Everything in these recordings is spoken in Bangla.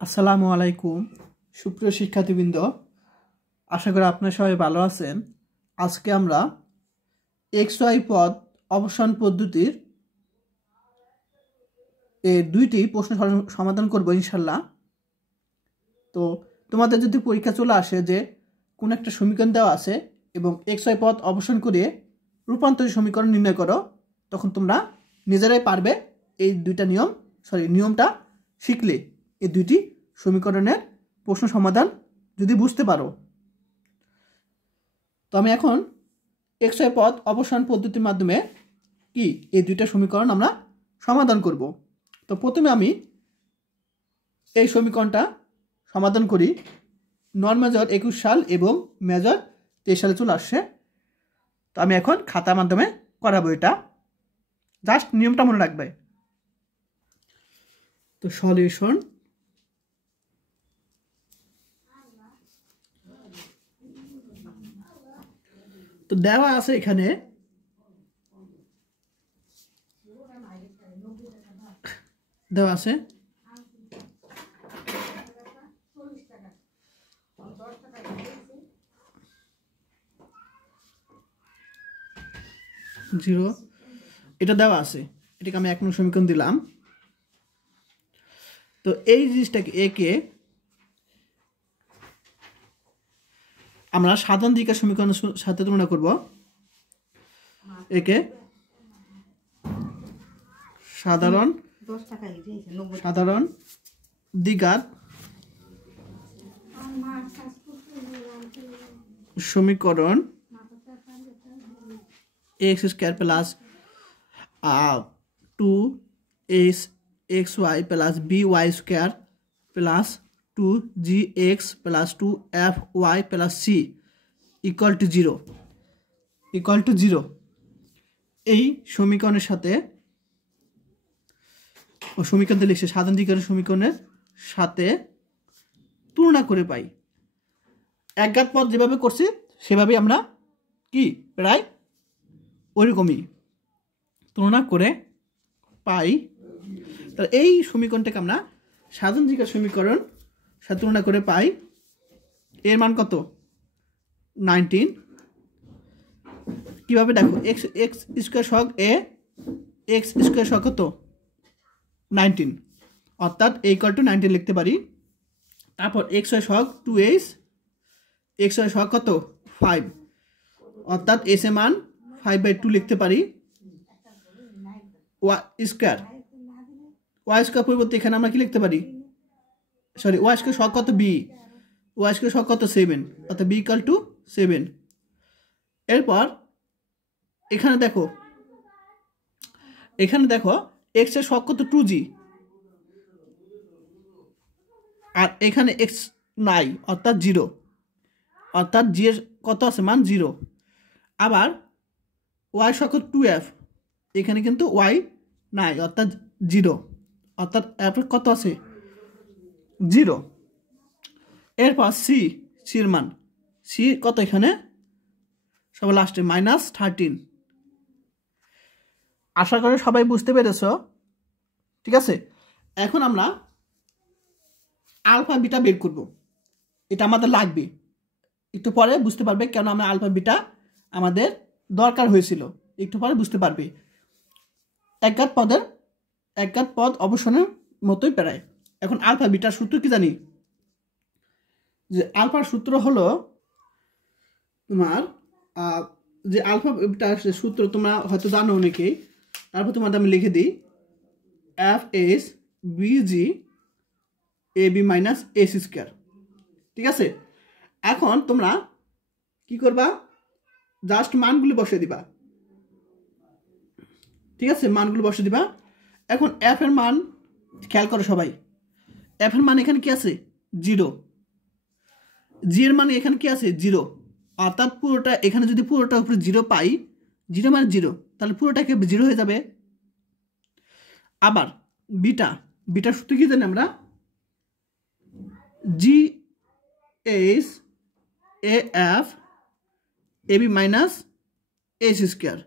আসসালামু আলাইকুম সুপ্রিয় শিক্ষার্থীবৃন্দ, আশা করি আপনারা সবাই ভালো আছেন। আজকে আমরা XY পদ অবসান পদ্ধতির এর দুইটি প্রশ্ন সমাধান করব ইনশাল্লাহ। তো তোমাদের যদি পরীক্ষা চলে আসে যে কোন একটা সমীকরণ দেওয়া আছে এবং XY পদ অবসান করে রূপান্তরিত সমীকরণ নির্ণয় করো, তখন তোমরা নিজেরাই পারবে এই দুইটা নিয়মটা শিখলে এই দুইটি সমীকরণের প্রশ্ন সমাধান যদি বুঝতে পারো। তো আমি এখন XY পদ অবসান পদ্ধতির মাধ্যমে এই দুইটা সমীকরণ আমরা সমাধান করব। তো প্রথমে আমি এই সমীকরণটা সমাধান করি। নন মেজর 21 সাল এবং মেজর 23 সালে চলে আসছে। তো আমি এখন খাতার মাধ্যমে করাবো, এটা জাস্ট নিয়মটা মনে রাখবে। তো সলিউশন, তো দেওয়া আছে এখানে দেওয়া আছে 0, এটা দেওয়া আছে, এটাকে আমি 1 নং সমীকরণ দিলাম। তো এই জিনিসটাকে একে আমরা সাধারণ দিকের সমীকরণের সাথে তুলনা করব। একে সাধারণ দ্বিঘাত সমীকরণ x² plus 2xy plus by² plus 2gx plus 2fy plus c equal to 0 এই সমীকরণের সাথে সমীকরণ লিখছে সাধারণ দ্বিঘাত সমীকরণের সাথে তুলনা করে পাই। একঘাত পদ যেভাবে করছি সেভাবেই আমরা প্রায় ওইরকমই তুলনা করে পাই। তাহলে এই সমীকরণটাকে আমরা সাধারণ দ্বিঘাত সমীকরণ সাথে তুলনা করে পাই। এর মান কত? 19। কিভাবে দেখো, x স্কয়ার সহগ a, x স্কয়ার সহগ কত? 19, অর্থাৎ a ইকুয়াল টু 19 লিখতে পারি। তারপর xy সহগ 2h, xy সহগ কত? 5, অর্থাৎ s এর মান 5/2 লিখতে পারি। y স্কয়ার পরিবর্তে এখানে আমরা কি লিখতে পারি? y স্কয়ার সহগ কত? b, y স্কয়ার সহগ কত? 7, অর্থাৎ b ইকুয়াল টু 7। এরপর এখানে দেখো x এর সহগ কত? 2g, আর এখানে x নাই অর্থাৎ 0, অর্থাৎ g এর কত আছে? মান 0। আবার y সহগ 2f, এখানে কিন্তু y নাই অর্থাৎ 0, অর্থাৎ f কত আছে? 0। এরপর c এর মান c কত? এখানে সবার লাস্টে -13। আশা করি সবাই বুঝতে পেরেছ, ঠিক আছে। এখন আমরা আলফা বিটা বের করব, এটা আমাদের লাগবে। একটু পরে বুঝতে পারবে কেন আমরা আলফা বিটা আমাদের দরকার হয়েছিল, একটু পরে বুঝতে পারবে। একঘাত পদ অবসানের মতোই প্রায়। এখন আলফা বিটার সূত্র কি জানি? যে আলফার সূত্র হলো তোমার যে আলফা বিটার সূত্র তোমরা হয়তো জানো অনেকেই, তারপর তোমাদের আমি লিখে দিই FS BG AB minus AC square, ঠিক আছে। এখন তোমরা কি করবা? জাস্ট মানগুলো বসিয়ে দিবা, ঠিক আছে, মানগুলো বসিয়ে দিবা। এখন f এর মান খেয়াল করো সবাই, f এর মান এখানে কি আছে? 0। g এর মান এখানে কি আছে? 0, অর্থাৎ পুরোটা এখানে যদি পুরোটা উপরে 0 পাই, 0 মানে 0, তাহলে পুরোটাকে 0 হয়ে যাবে। আবার বিটার সূত্র কি জানি আমরা? GH AF AB minus AC square.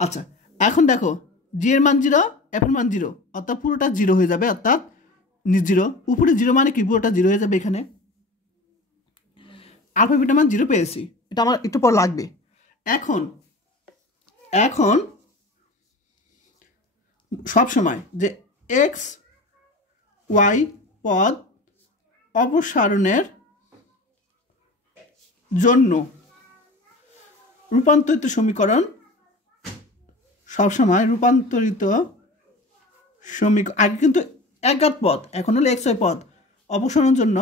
আচ্ছা, এখন দেখো g এর মান 0, f এর মান 0, অর্থাৎ পুরোটা 0 হয়ে যাবে, অর্থাৎ জিরো, উপরে জিরো মানে কি পুরোটা জিরো হয়ে যাবে এখানে। আলফা বিটা মান জিরো পেয়েছি, এটা আমার একটু পর লাগবে। এখন এখন সব সময় যে এক্স ওয়াই পদ অপসারণের জন্য রূপান্তরিত সমীকরণ, সবসময় রূপান্তরিত সমীকরণ, আগে কিন্তু একঘাত পদ, এখন হলো এক্স ওয়াই পদ অপসারণের জন্য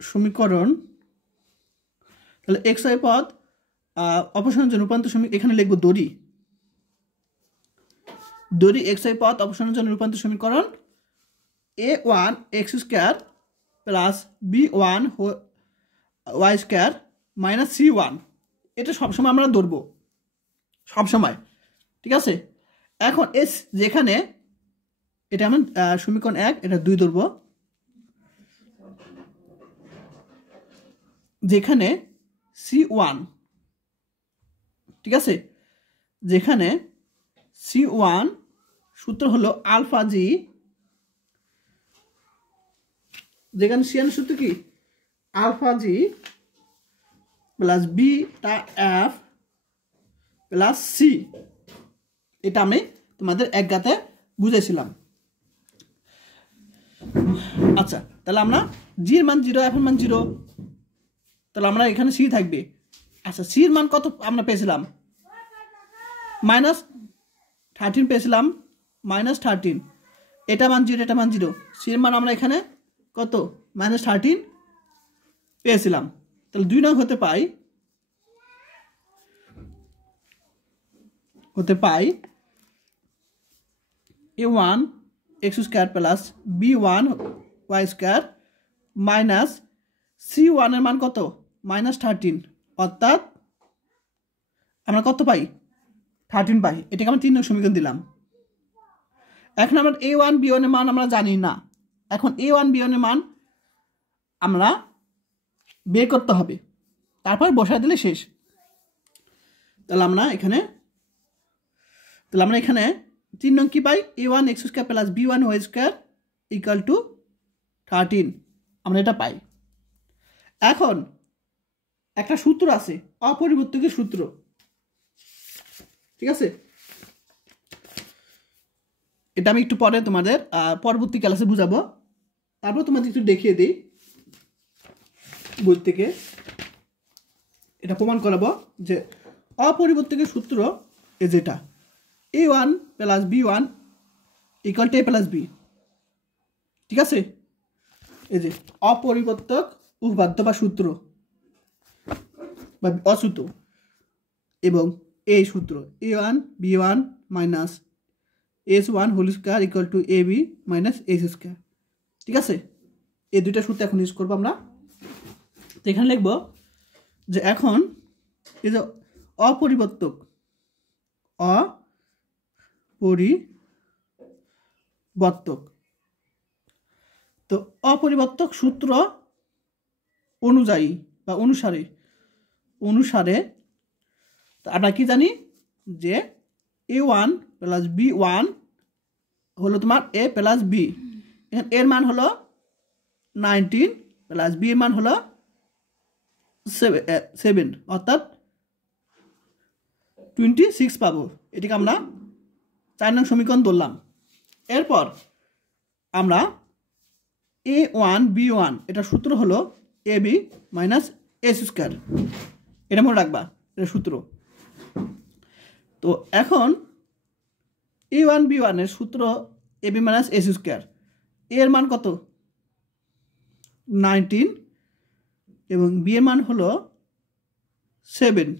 সমীকরণ, তাহলে এক্স ওয়াই পদ অপসারণের জন্য রূপান্তর সমীকরণ, এখানে লিখবো দড়ি এক্স ওয়াই পদ অপসারণের জন্য রূপান্তর সমীকরণ A one X square plus B one Y square minus C one. এটা সবসময় আমরা ধরবো সবসময়, ঠিক আছে। এখন এস যেখানে এটা আমার সমীকরণ 1, এটা 2 ধরবো, যেখানে সি ওয়ান, ঠিক আছে, যেখানে সি ওয়ান সূত্র হলো আলফা জি, যেখানে সি ওয়ান সূত্র কি alpha G plus beta F plus C. এটা আমি তোমাদের একগাতে বুঝেছিলাম। আচ্ছা, তাহলে আমরা জি এর মান 0, এফ এর মান 0, তাহলে আমরা এখানে সি থাকবে। আচ্ছা, সির মান কত আমরা পেয়েছিলাম? -13 পেয়েছিলাম, -13, এটা মান 0, এটা মান 0, সির মান আমরা এখানে কত -13 পেয়েছিলাম। তাহলে 2 নং হতে পাই a1 x square plus b1 y square minus c1 এর মান কত -13, অর্থাৎ আমরা কত পাই 13 পাই। এটাকে আমরা 3 নং সমীকরণ দিলাম। এখন আমরা a1 b1 এর মান আমরা জানি না, এখন a1 b1 এর মান আমরা বের করতে হবে, তারপর বসায় দিলে শেষ। তাহলে আমরা এখানে 3 নং কি পাই a1 x square plus b1 y square equal two 13, আমরা এটা পাই। এখন একটা সূত্র আছে, অপরিবর্তকের সূত্র, ঠিক আছে, এটা আমি একটু পরে তোমাদের পরবর্তী ক্লাসে বুঝাবো। তারপর তোমাদের একটু দেখিয়ে দিই বই থেকে, এটা প্রমাণ করাবো যে অপরিবর্তকের সূত্র এ যেটা a1 plus b1 equal to a plus b, ঠিক আছে। এই যে অপরিবর্তক উপপাদ্য বা সূত্র বা অসূত্র, এবং এই সূত্র a1 b1 minus s1 whole square equal to ab minus s square, ঠিক আছে। এই দুইটা সূত্র এখন ইউজ করবো আমরা। তো এখানে লিখব যে এখন এই যে অপরিবর্তক তো অপরিবর্তক সূত্র অনুযায়ী বা অনুসারে আমরা কি জানি যে a1 প্লাস b1 হলো তোমার a প্লাস b, এখানে এর মান হলো 19 প্লাস b এর মান হলো 7, অর্থাৎ 26 পাবো। এটিকে আমরা 4 নং সমীকরণ ধরলাম। এরপর আমরা a1 b1 এটা সূত্র হলো ab মাইনাস s স্কয়ার, এটা মনে রাখবা, এটা সূত্র। তো এখন a1 b1 এর সূত্র ab মাইনাস s স্কয়ার, এর মান কত 19 এবং b এর মান হলো 7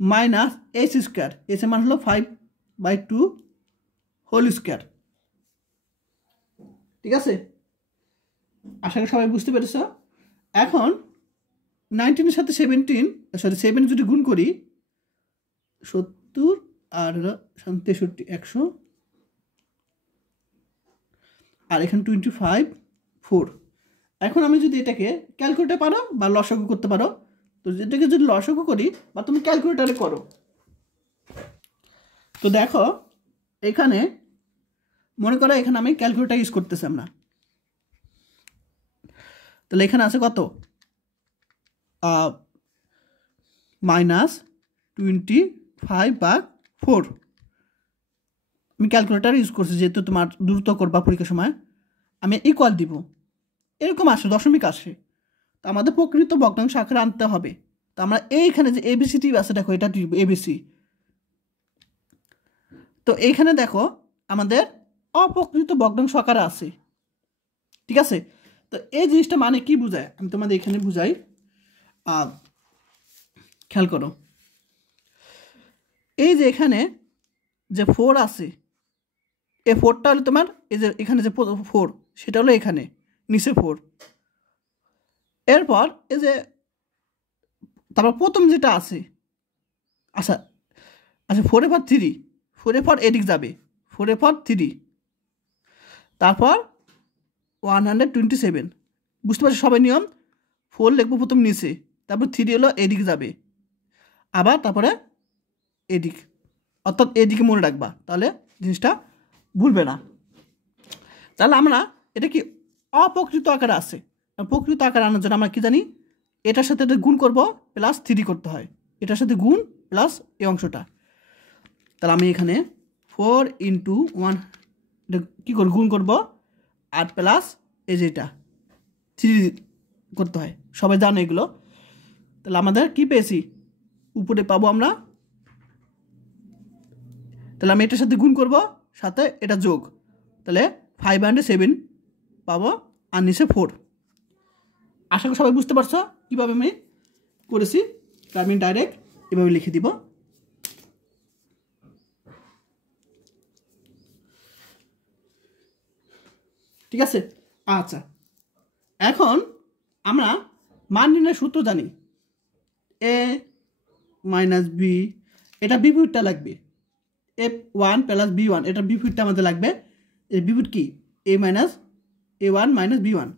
মাইনাস s স্কয়ার, s এর মান হলো 5/2 হোল স্কয়ার, ঠিক আছে। আশা করি সবাই বুঝতে পেরেছ। এখন 19 এর সাথে 7 যদি গুণ করি 70 আর 63 100, আর এখানে 25 4। এখন আমি যদি এটাকে ক্যালকুলেটর পারো বা লসাগু করতে পারো, তো এটাকে যদি লসাগু করি বা তুমি ক্যালকুলেটারে করো, তো দেখো এখানে মনে করো এখানে আমি ক্যালকুলেটার ইউজ করতেছি আমরা, তাহলে এখানে আছে কত -25/4। আমি ক্যালকুলেটার ইউজ করছি যেহেতু তোমার দ্রুত করবা পরীক্ষার সময়, আমি ইকুয়াল দিব, এরকম আসে দশমিক আসে। তো আমাদের প্রকৃত ভগ্নাংশ আকারে আনতে হবে। তো আমরা এইখানে যে এবিসিটি আছে দেখো এটা দিব এবিসি। তো এইখানে দেখো আমাদের অপ্রকৃত ভগ্নাংশ আকারে আছে, ঠিক আছে। তো এই জিনিসটা মানে কি বোঝায় আমি তোমাদের এখানে বুঝাই, খেয়াল করো। এই যে এখানে যে 4 আছে, এই 4টা হলো তোমার এই যে এখানে যে 4 সেটা হলো এখানে নিচে 4। এরপর এই যে তারপর প্রথম যেটা আছে, আচ্ছা 4 পর 3, 4 পর এদিক যাবে 4 পর 3, তারপর 127। বুঝতে পারছো সবাই নিয়ম? 4 লিখবো প্রথম নিচে, তারপর 3 হলো এদিক যাবে, আবার তারপরে এদিক, অর্থাৎ এদিকে মনে রাখবা, তাহলে জিনিসটা ভুলবে না। তাহলে আমরা এটা কি অপ্রকৃত আকারে আছে, প্রকৃত আকারে আনার জন্য আমরা কি জানি, এটার সাথে এটা গুণ করব প্লাস 3 করতে হয়, এটার সাথে গুণ প্লাস এই অংশটা। তাহলে আমি এখানে 4 × 1 এটা কী করে গুণ করব, আর প্লাস এই যেটা 3 করতে হয়, সবাই জানো এগুলো। তাহলে আমাদের কি পেয়েছি, উপরে পাবো আমরা, তাহলে আমি এটার সাথে গুণ করব, সাথে এটা যোগ, তাহলে 507 পাবো, আর নিচে 4। আশা করি সবাই বুঝতে পারছো কীভাবে আমি করেছি। তাই আমি ডাইরেক্ট এভাবে লিখে দিব। ঠিক আছে, আচ্ছা এখন আমরা মান নির্ণয়ের সূত্র জানি, a - b, এটা বিপরীতটা লাগবে, f1 + b1, এটা বিপরীতটা আমাদের লাগবে। এর বিপরীত কি, a1 - b1।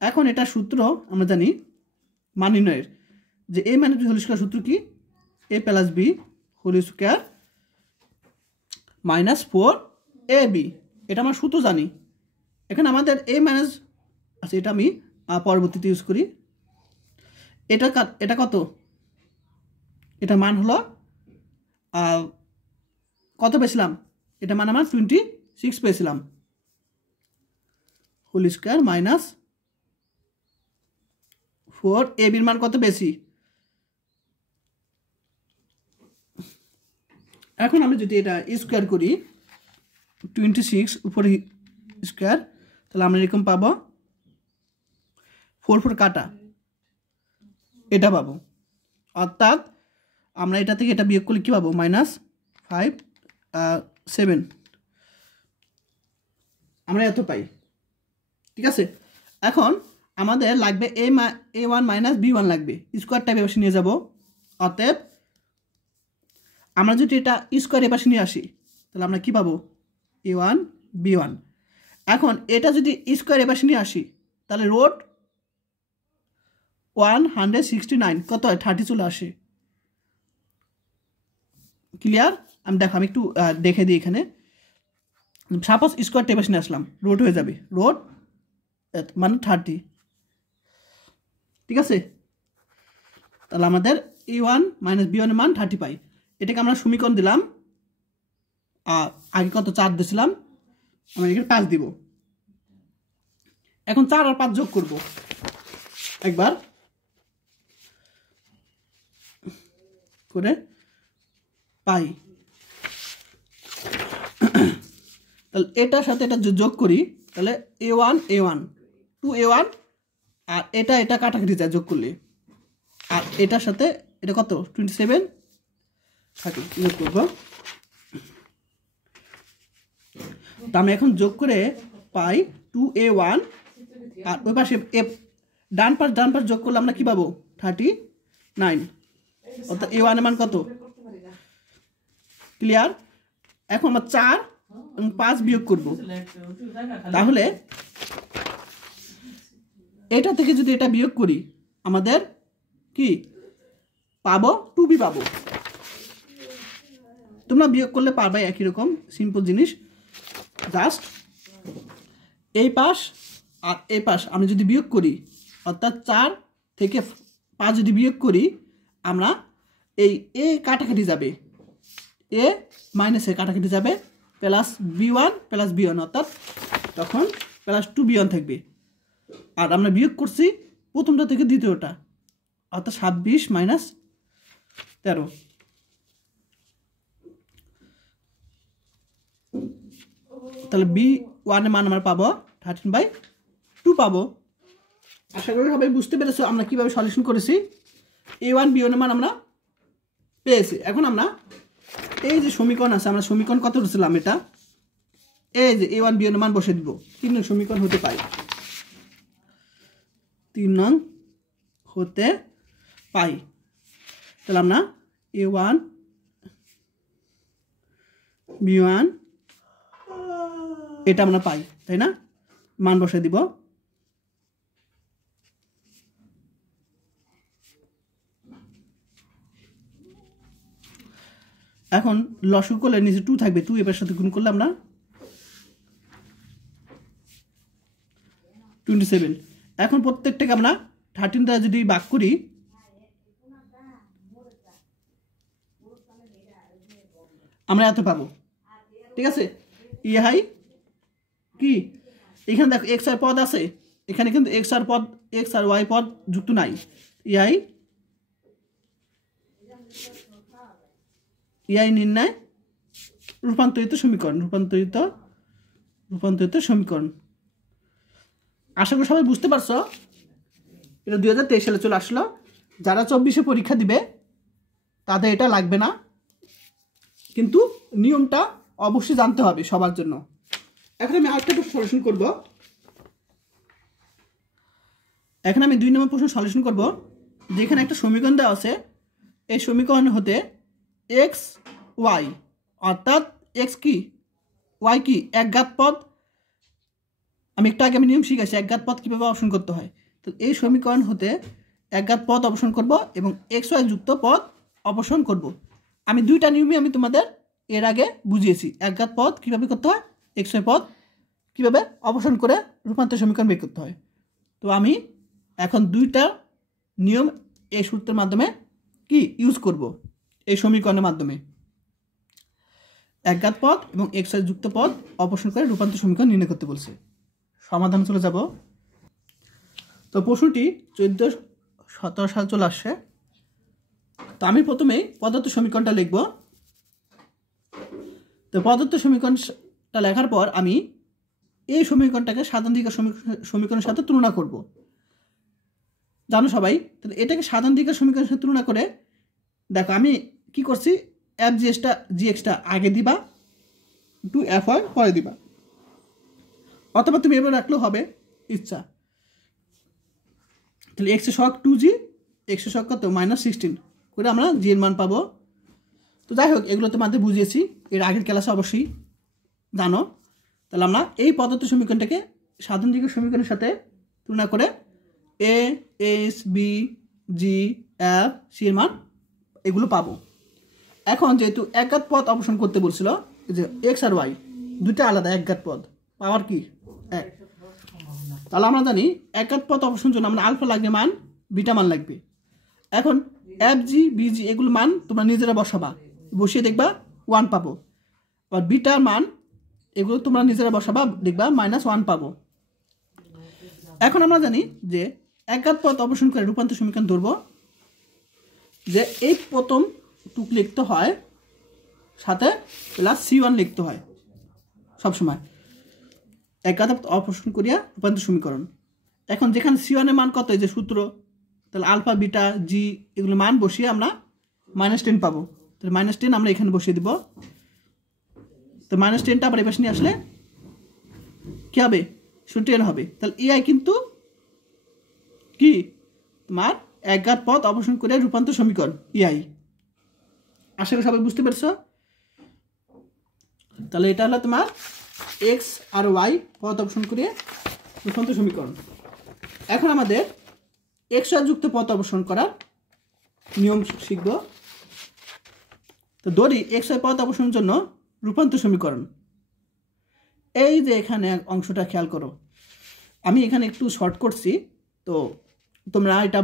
এখন এটা সূত্র আমরা জানি মান নির্ণয়ের, যে a - b হোল স্কয়ার সূত্র কি, a + b whole square -4ab, এটা আমরা সূত্র জানি। এখন আমাদের আচ্ছা এটা আমি পরবর্তীতে ইউজ করি। এটা কত, এটা মান হলো কত পেয়েছিলাম, এটা মান আমার 26 পেয়েছিলাম, হোল স্কয়ার -4, এবির মান কত বেশি। এখন আমি যদি এটা স্কোয়ার করি 26 উপরে স্কোয়ার, তাহলে আমরা এরকম পাবো 4 4 কাটা, এটা পাবো। অর্থাৎ আমরা এটা থেকে এটা বিয়োগ করলে কী পাবো, -5 7, আমরা এত পাই। ঠিক আছে, এখন আমাদের লাগবে a1 - b1 লাগবে, স্কোয়ারটা এপাশে নিয়ে যাব। অতএব আমরা যদি এটা স্কোয়ার এপাশে নিয়ে আসি, তাহলে আমরা কি পাবো, a1 b1। এখন এটা যদি স্কোয়ার এপাশে নিয়ে আসি, তাহলে রুট 169 কত হয়, 30 চলে আসে। ক্লিয়ার? আমি দেখো আমি একটু দেখে দিই এখানে। সাপোজ স্কোয়ার টেপাস নিয়ে আসলাম, রোড হয়ে যাবে, রোড মানে 30। ঠিক আছে, তাহলে আমাদের a1 - b1 এর মান 30 পাই। এটাকে আমরা সমীকরণ দিলাম, আর আগে কত 4 দিয়েছিলাম, আমরা এখানে 5 দিব। এখন 4 আর 5 যোগ করব একবার করে পাই। তাহলে এটার সাথে এটা যোগ করি, তাহলে a1 2a1, আর এটা কাটাকাটি যায় যোগ করলে, আর এটার সাথে এটা কত 27 থাকে যোগ করবো। তা আমি এখন যোগ করে পাই 2a1, আর ওই পাশে ডান পাশ যোগ করলে আমরা কি পাবো, 39। অর্থাৎ a1 এর মান কত, ক্লিয়ার? এখন আমরা 4 এবং 5 বিয়োগ করব, তাহলে এটা থেকে যদি এটা বিয়োগ করি আমাদের কি পাবো, 2b পাবো। তো তোমরা বিয়োগ করলে পারবে একই রকম সিম্পল জিনিস। জাস্ট এই পাশ আর এই পাশ আমি যদি বিয়োগ করি, অর্থাৎ 4 থেকে 5 যদি বিয়োগ করি, আমরা এই এ কাটাকাটি যাবে, এ মাইনাস এ কাটাকাটি যাবে, প্লাস b1 প্লাস b1, অর্থাৎ তখন প্লাস 2b1 থাকবে। আর আমরা বিয়োগ করছি প্রথমটা থেকে দ্বিতীয়টা, অর্থাৎ 27 মাইনাস 13। তাহলে b1 এর মান আমরা পাবো 13/2 পাবো। আশা করি সবাই বুঝতে পেরেছো আমরা কিভাবে সলিউশন করেছি। a1 b1 এর মান আমরা পেয়েছি। এখন আমরা এই যে সমীকরণ আছে, আমরা সমীকরণ কত ধরেছিলাম, এটা এই যে a1 b1 এর মান বসে দিব। 3 নং সমীকরণ হতে পাই, 3 নং হতে পাই। তাহলে আমরা a1 b1 এটা আমরা পাই, তাই না? মান বসে দিব। এখন লসগু করলে নিচে 2 থাকবে, 2 এর সাথে গুণ করলে আমরা 27। এখন প্রত্যেকটাকে আমরা 13 দ্বারা যদি ভাগ করি, আমরা এত পাবো। ঠিক আছে, ইহাই কি এখানে দেখো এক্স আর পদ আছে, এখানে কিন্তু এক্স আর ওয়াই পদ যুক্ত নাই। ইহাই নির্ণয় রূপান্তরিত সমীকরণ, রূপান্তরিত সমীকরণ। আশা করি সবাই বুঝতে পারছো। এটা 2023 সালে চলে আসলো। যারা 24-এ পরীক্ষা দিবে তাদের এটা লাগবে না, কিন্তু নিয়মটা অবশ্যই জানতে হবে সবার জন্য। এখন আমি আরেকটা সলিউশন করব। এখন আমি 2 নম্বর প্রশ্ন সলিউশন করব। যেখানে একটা সমীকরণ দেওয়া আছে, এই সমীকরণ হতে এক্স ওয়াই, অর্থাৎ এক্স কি ওয়াই কি একঘাত পদ। আমি একটু আগে নিয়ম শিখেছি একঘাত পদ কীভাবে অপসারণ করতে হয়। তো এই সমীকরণ হতে একঘাত পদ অপসারণ করব এবং এক্স ওয়াই যুক্ত পদ অপসারণ করব। আমি 2টা নিয়মই আমি তোমাদের এর আগে বুঝিয়েছি। একঘাত পদ কীভাবে করতে হয়, এক্স ওয়াই পদ কীভাবে অপসারণ করে রূপান্তর সমীকরণ বের করতে হয়। তো আমি এখন 2টা নিয়ম এই সূত্রের মাধ্যমে কি ইউজ করব, এই সমীকরণের মাধ্যমে একঘাত পদ এবং এক্স ওয়াই যুক্ত পদ অপসারণ করে রূপান্তর সমীকরণ নির্ণয় করতে বলছে। সমাধান চলে যাব। তো প্রশ্নটি 14-17 সাল চলে আসছে। তো আমি প্রথমেই পদার্থ সমীকরণটা লিখব। তো পদার্থ সমীকরণটা লেখার পর আমি এই সমীকরণটাকে সাধারণ দিকের সমীকরণের সাথে তুলনা করব। জানো সবাই, তাহলে এটাকে সাধারণ দিকের সমীকরণের সাথে তুলনা করে দেখো আমি কি করছি, এফ জিএক্সটা আগে দিবা, 2fy পরে দিবা, অথবা তুমি এবার রাখলেও হবে, ইচ্ছা। তাহলে এক্স এর সহগ 2g, এক্স এর সহগ কত -16 করে আমরা জি এর মান পাবো। তো যাই হোক, এগুলো তোমাদের বুঝিয়েছি এর আগের ক্লাসে, অবশ্যই জানো। তাহলে আমরা এই পদার্থ সমীকরণটাকে সাধারণ দিকের সমীকরণের সাথে তুলনা করে A S B G F C এর মান এগুলো পাবো। এখন যেহেতু একঘাত পদ অপসারণ করতে বলছিল, যে এক্স আর ওয়াই 2টা আলাদা একঘাত পদ, পাওয়ার কি 1। তাহলে আমরা জানি একঘাত পদ অপসারণের জন্য আমরা আলফা লাগবে মান, বিটা মান লাগবে। এখন এফ জি বিজি এগুলো মান তোমরা নিজেরা বসাবা, বসিয়ে দেখবা 1 পাবো। আর বিটার মান এগুলো তোমরা নিজেরা বসাবা, দেখবা -1 পাবো। এখন আমরা জানি যে একঘাত পদ অপসারণ করে রূপান্তর সমীকরণ ধরবো, যে এই প্রথম টুক লিখতে হয়, সাথে প্লাস C1 লিখতে হয় সবসময়, একঘাত পদ অপসারণ করিয়া রূপান্তর সমীকরণ। এখন যেখানে C1 এর মান কত, এই যে সূত্র, তাহলে আলফা বিটা জি এগুলো মান বসিয়ে আমরা -10 পাবো। তাহলে -10 আমরা এখানে বসিয়ে দিব। তো -10টা আবার এবার নিয়ে আসলে কি হবে, 10 হবে। তাহলে এআই কিন্তু কি তোমার একঘাত পদ অপসারণ করে রূপান্তর সমীকরণ এআই। আশা করি সবাই বুঝতে পেরেছ। তাহলে এটা হলো তোমার এক্স আর ওয়াই পদ অপসারণ করে রূপান্তর সমীকরণ। এখন আমাদের এক্স ওয়াই যুক্ত পদ অপসারণ করার নিয়ম শিখব। তো ধরি এক্স ওয়াই পথ অপসারণের জন্য রূপান্তর সমীকরণ। এই যে এখানে অংশটা খেয়াল করো, আমি এখানে একটু শর্ট করছি, তো তোমরা এটা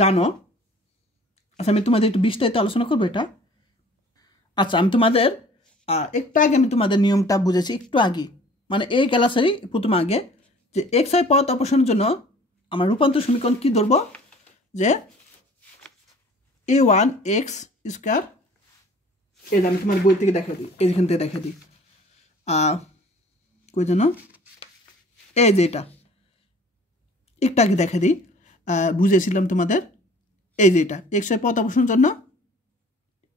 জানো। আচ্ছা, আমি তোমাদের একটু বিস্তারিত আলোচনা করবো এটা। আচ্ছা, আমি তোমাদের একটু আগে আমি তোমাদের নিয়মটা বুঝেছি, একটু আগে মানে এই ক্লাসেরই প্রথম আগে, যে এক্স ওয়াই পথ অপসারণের জন্য আমরা রূপান্তর সমীকরণ কি ধরবো, যে a1 x স্কয়ার, এই যে আমি তোমার বই থেকে দেখা দিই, এইখান থেকে দেখা দিই, কই যেন, এই যে এটা একটু আগে দেখা দিই, বুঝেছিলাম তোমাদের। এই যে এটা এক্স ওয়াই পথ অপসারণের জন্য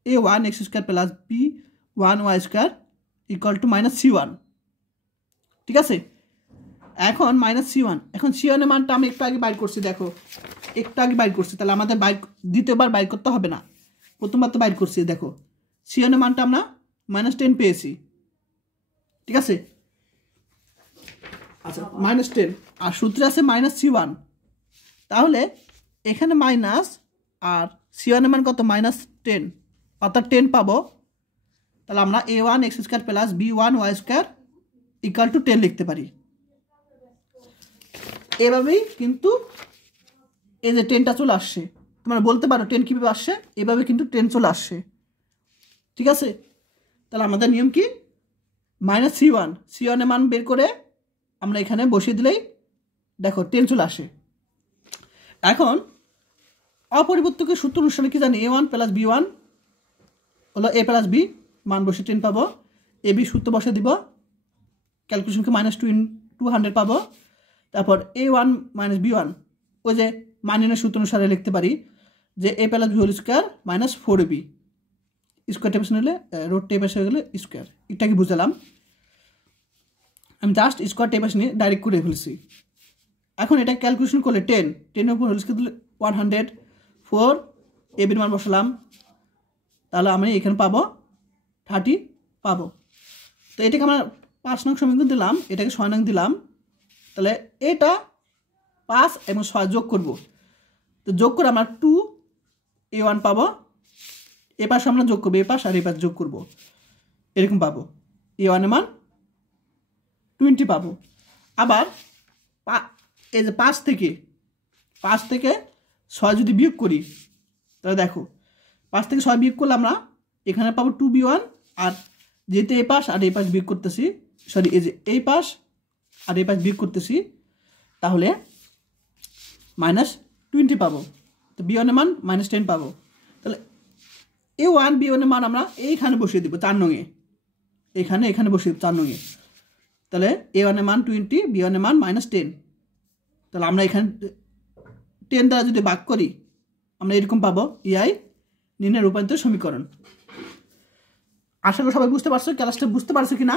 a1 x square plus b1 y square equal two minus c1। ঠিক আছে, এখন মাইনাস c1, এখন c1 এর মানটা আমি একটু আগে বাইর করছি, দেখো একটু আগে বাইর করছি, তাহলে আমাদের দ্বিতীয়বার বাইর করতে হবে না, প্রথমবার তো বাইর করছি। দেখো c1 এর মানটা আমরা -10 পেয়েছি। ঠিক আছে, আচ্ছা -10, আর সূত্রে আছে -c1, তাহলে এখানে মাইনাস আর c1 এর মান কত, -10, অর্থাৎ 10 পাবো। তাহলে আমরা a1 x square plus b1 y square equal two 10 লিখতে পারি। এভাবেই কিন্তু এই যে 10টা চলে আসছে, তোমরা বলতে পারো 10 কীভাবে আসছে, এভাবে কিন্তু 10 চলে আসছে। ঠিক আছে, তাহলে আমাদের নিয়ম কি, -c1 এর মান বের করে আমরা এখানে বসিয়ে দিলেই দেখো 10 চলে আসে। এখন অপরিবর্তকের সূত্র অনুসারে কি জানি, a1 প্লাস b1 হলো a প্লাস b, মান বসে 10 পাবো, এ বি সূত্র বসে দিব, ক্যালকুলেশনকে -200 পাবো। তারপর a1 মাইনাস b1, ওই যে মাইনাসের সূত্র অনুসারে লিখতে পারি যে a plus b whole square minus 4ab, square টেপাস নিলে রোড টেপাস হয়ে গেলে স্কোয়ার। এটা কি বুঝলাম, আমি জাস্ট স্কোয়ার টেপাস নিয়ে ডাইরেক্ট করে ফেলছি। এখন এটা ক্যালকুলেশন করলে 10 উপর হোল স্কয়ার দিলে 104, এবির মান বসালাম, তাহলে আমি এখানে পাবো 30 পাবো। তো এটাকে আমরা 5 নং সমীকরণ দিলাম, এটাকে 6 নং দিলাম, তাহলে এটা 5 এবং 6 যোগ করব, তো যোগ করে আমরা 2a1 পাবো, এ পাশে আমরা যোগ করবো, এ পাশ আর এ পাশ যোগ করবো, এরকম পাবো, a1 এর মান 20 পাবো। আবার এই যে 5 থেকে 6 যদি বিয়োগ করি, তাহলে দেখো 5 থেকে 6 বিয়োগ করলে আমরা এখানে পাবো 2b1, আর যেহেতু এই পাশ আর এই পাশ বিয়োগ করতেছি, সরি এই যে এই পাশ আর এই পাশ বিয়োগ করতেছি, তাহলে -20 পাবো। তো b1 এর মান -10 পাবো। তাহলে a1 b1 এর মান আমরা এইখানে বসিয়ে দিব 4 নংয়ে, এখানে বসিয়ে দিব 4 নংয়ে। তাহলে a1 এর মান 20, b1 এর মান -10। তাহলে আমরা এখানে 10 দ্বারা যদি ভাগ করি, আমরা এরকম পাবো EI নির্ণয় রূপান্তর সমীকরণ। আশা করি সবাই বুঝতে পারছো, ক্লাসটা বুঝতে পারছো কিনা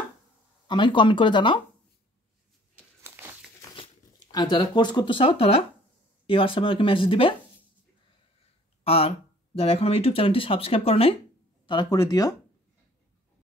আমাকে কমেন্ট করে জানাও। আর যারা কোর্স করতে চাও তারা এই হোয়াটসঅ্যাপে আমাকে মেসেজ দিবে, আর যারা এখন আমার ইউটিউব চ্যানেলটি সাবস্ক্রাইব করে নাই তারা করে দিও।